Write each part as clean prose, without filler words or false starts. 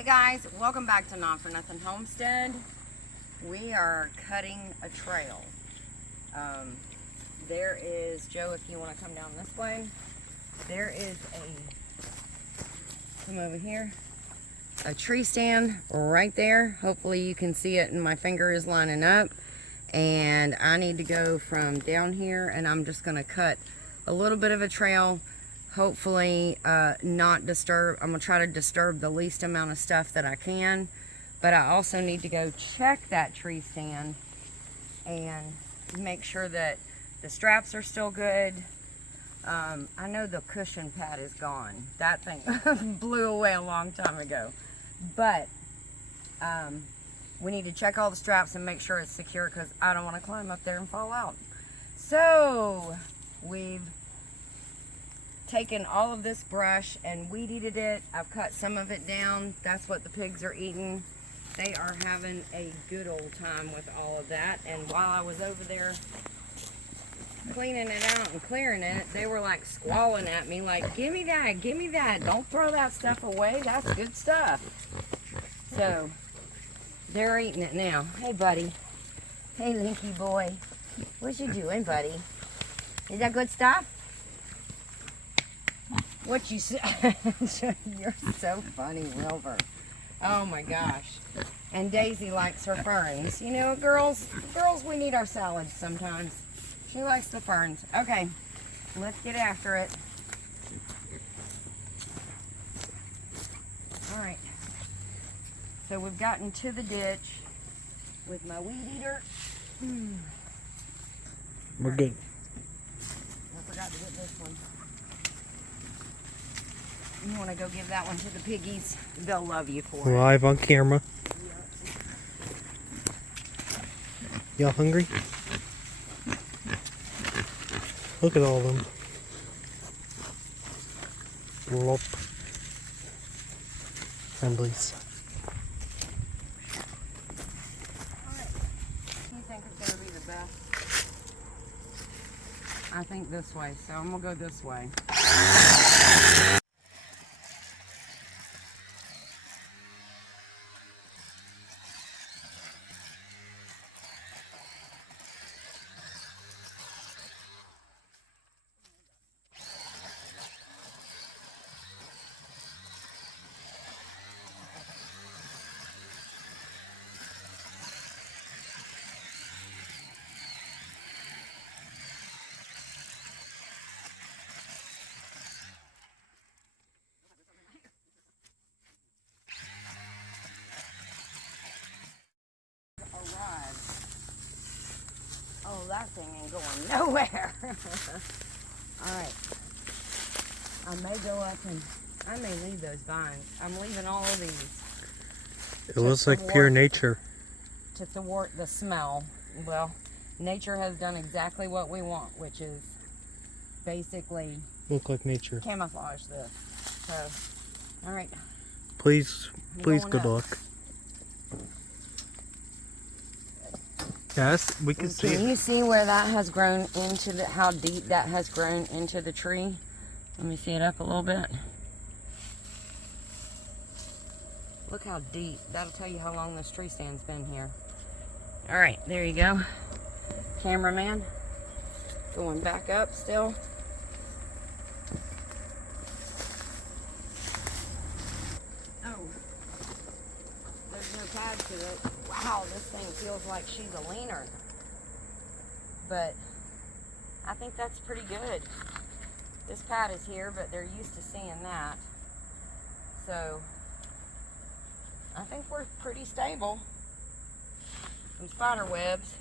Hey guys, welcome back to Not For Nothing Homestead. We are cutting a trail. There is, Joe, if you want to come down this way, there is come over here, a tree stand right there. Hopefully you can see it and my finger is lining up. And I need to go from down here and I'm just going to cut a little bit of a trail. Hopefully not disturb. I'm going to try to disturb the least amount of stuff that I can. But I also need to go check that tree stand and make sure that the straps are still good. I know the cushion pad is gone. That thing blew away a long time ago. But we need to check all the straps and make sure it's secure because I don't want to climb up there and fall out. So we've taken all of this brush and weed eated it. I've cut some of it down. That's what the pigs are eating. They are having a good old time with all of that. And while I was over there cleaning it out and clearing it, they were like squalling at me like, give me that, don't throw that stuff away, that's good stuff. So they're eating it now. Hey buddy, hey Linky boy, what you doing, buddy? Is that good stuff? What you say? You're so funny, Wilbur. Oh my gosh. And Daisy likes her ferns. You know, girls, we need our salads sometimes. She likes the ferns. Okay, let's get after it. All right. So we've gotten to the ditch with my weed eater. We're good. I forgot to get this one. You want to go give that one to the piggies? They'll love you for it. Live on camera. Y'all hungry? Look at all of them. Lop. Friendlies. Alright. You think it's going to be the best? I think this way, so I'm going to go this way. Oh, that thing ain't going nowhere. Alright. I may go up and I may leave those vines. I'm leaving all of these. It looks like pure nature. To thwart the smell. Well, nature has done exactly what we want, which is basically Look like nature. camouflage this. So, alright. Please, good luck. Yes, we can see it. Can you see where that has grown into the, how deep that has grown into the tree? Let me see it up a little bit. Look how deep. That'll tell you how long this tree stand's been here. All right, there you go. Cameraman, going back up still. Oh, there's no pad to it. Wow, this thing feels like she's a leaner. But I think that's pretty good. This pad is here, but they're used to seeing that. So I think we're pretty stable. Some spider webs.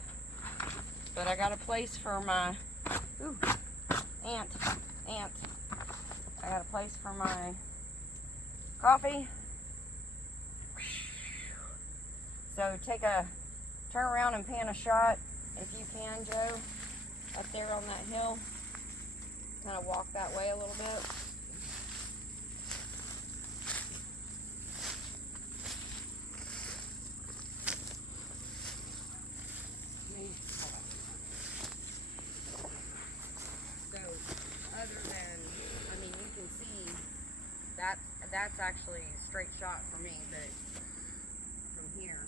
But I got a place for my ant. I got a place for my coffee. So turn around and pan a shot if you can, Joe, up there on that hill. Kind of walk that way a little bit. So, other than, I mean, you can see that's actually a straight shot for me, but from here.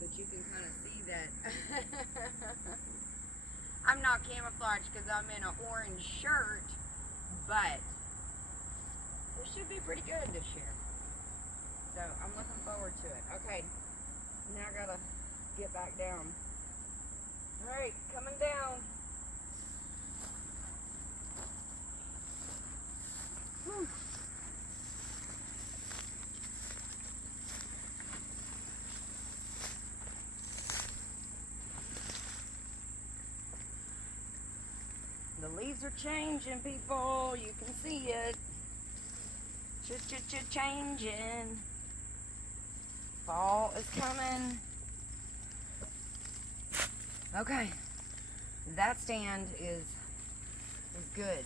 But you can kind of see that I'm not camouflaged because I'm in an orange shirt, but it should be pretty good this year. So I'm looking forward to it. Okay, now I gotta get back down. All right, coming down. Whew. The leaves are changing, people. You can see it. Changing. Fall is coming. Okay. That stand is good.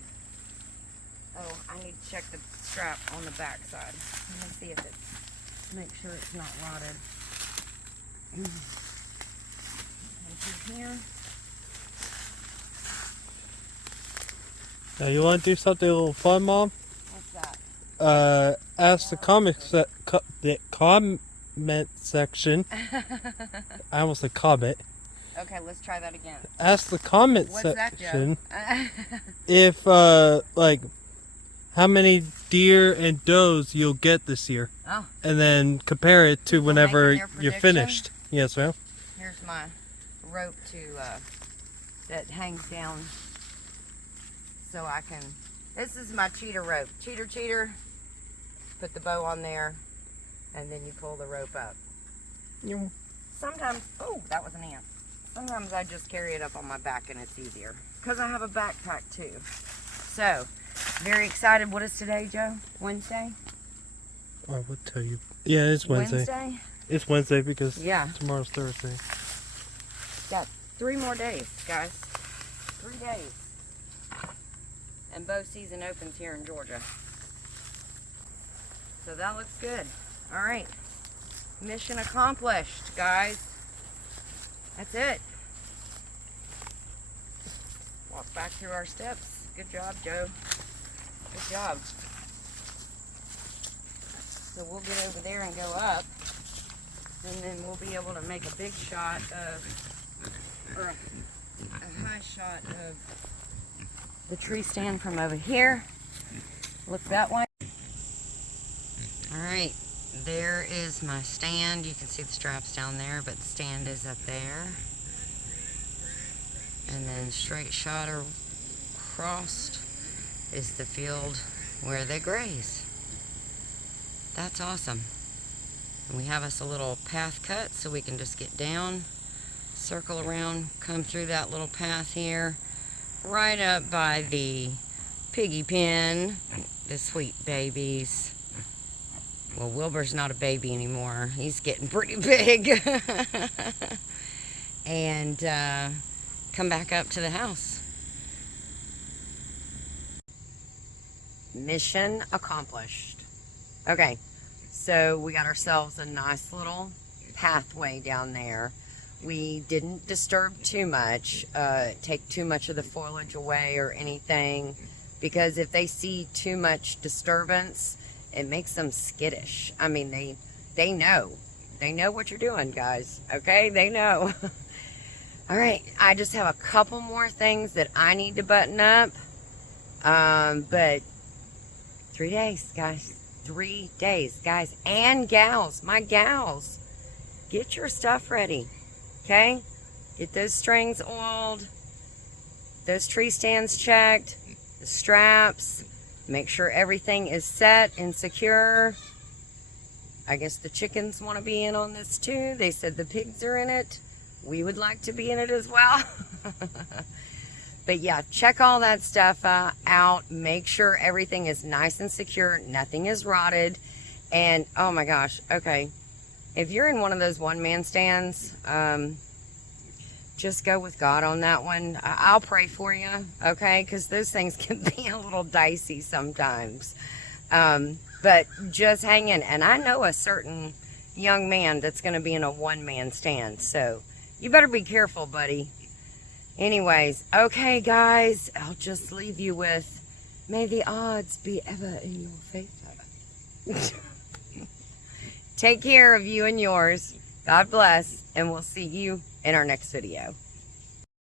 Oh, I need to check the strap on the back side. Let me see if it's, make sure it's not rotted. And through here. Now you want to do something a little fun, Mom? What's that? Ask the the comment section. I almost said comment. Okay, let's try that again. Ask the comment What's that, section Joe? if like how many deer and does you'll get this year, Oh. and then compare it to People whenever making their you're prediction? finished. Yes, ma'am. Here's my rope to that hangs down so I can. This is my cheater rope. Cheater. Put the bow on there, and then you pull the rope up. Sometimes, oh, that was an ant. Sometimes I just carry it up on my back and it's easier because I have a backpack too. So, very excited. What is today, Joe? Wednesday? I would tell you. Yeah, it's Wednesday. Wednesday? It's Wednesday because Yeah. tomorrow's Thursday. Got 3 more days, guys. 3 days. And bow season opens here in Georgia. So that looks good. All right. Mission accomplished, guys. That's it. Walk back through our steps. Good job, Joe. Good job. So we'll get over there and go up. And then we'll be able to make a big shot of, or a high shot of the tree stand from over here. Look that way. All right, there is my stand. You can see the straps down there, but the stand is up there. And then straight shot or crossed is the field where they graze. That's awesome. And we have us a little path cut so we can just get down, circle around, come through that little path here, right up by the piggy pen, the sweet babies. Well, Wilbur's not a baby anymore. He's getting pretty big. And come back up to the house. Mission accomplished. Okay, so we got ourselves a nice little pathway down there. We didn't disturb too much, take too much of the foliage away or anything, because if they see too much disturbance, it makes them skittish. I mean, they know. They know what you're doing, guys. Okay? They know. All right. I just have a couple more things that I need to button up. But 3 days, guys. 3 days, guys. And gals. My gals. Get your stuff ready. Okay? Get those strings oiled. Those tree stands checked. The straps. Make sure everything is set and secure. I guess the chickens want to be in on this too. They said the pigs are in it. We would like to be in it as well. But yeah, check all that stuff out. Make sure everything is nice and secure. Nothing is rotted. And oh my gosh, okay. If you're in one of those one-man stands, just go with God on that one. I'll pray for you, okay? Because those things can be a little dicey sometimes. But just hang in. And I know a certain young man that's going to be in a one-man stand. So you better be careful, buddy. Anyways, okay, guys. I'll just leave you with, may the odds be ever in your favor. Take care of you and yours. God bless, and we'll see you in our next video.